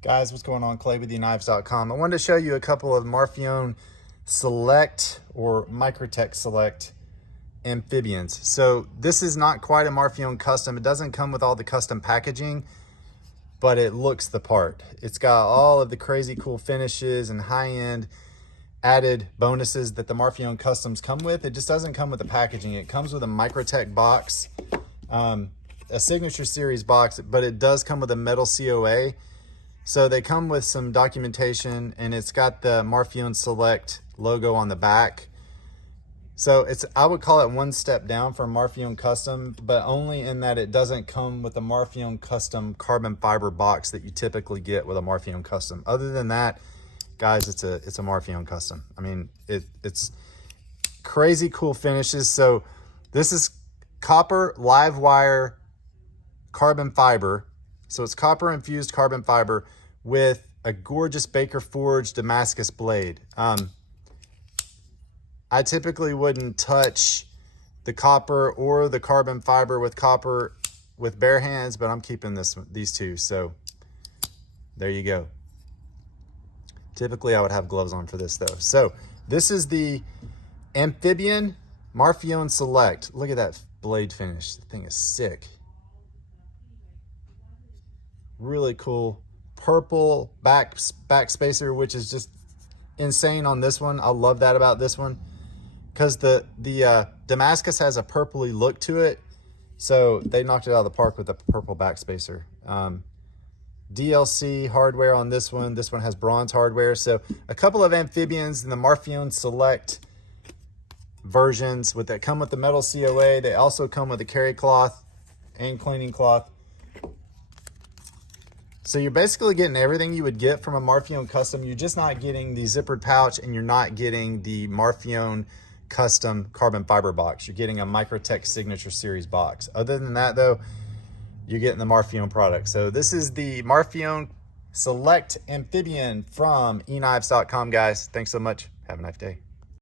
Guys, what's going on? Clay with knives.com. I wanted to show you a couple of Marfione Select or Microtech Select amphibians. So this is not quite a Marfione custom. It doesn't come with all the custom packaging, but it looks the part. It's got all of the crazy cool finishes and high-end added bonuses that the Marfione customs come with. It just doesn't come with the packaging. It comes with a Microtech box, a signature series box, but it does come with a metal COA. So they come with some documentation, and it's got the Marfione Select logo on the back. So I would call it one step down from Marfione Custom, but only in that it doesn't come with the Marfione Custom carbon fiber box that you typically get with a Marfione Custom. Other than that, guys, it's a Marfione Custom. I mean, it's crazy cool finishes. So this is copper live wire carbon fiber. So it's copper infused carbon fiber with a gorgeous Baker forged Damascus blade. I typically wouldn't touch the copper or the carbon fiber with copper with bare hands, but I'm keeping these two. So there you go. Typically I would have gloves on for this though. So this is the Amphibian Marfione Select. Look at that blade finish. The thing is sick. Really cool purple back spacer, which is just insane on this one. I love that about this one because the Damascus has a purpley look to it, so they knocked it out of the park with the purple back spacer. DLC hardware on this one. This one has bronze hardware. So a couple of amphibians in the Marfione Select versions that come with the metal COA. They also come with a carry cloth and cleaning cloth. So you're basically getting everything you would get from a Marfione Custom. You're just not getting the zippered pouch, and you're not getting the Marfione Custom carbon fiber box. You're getting a Microtech Signature Series box. Other than that, though, you're getting the Marfione product. So this is the Marfione Select Amphibian from knives.com, guys. Thanks so much. Have a nice day.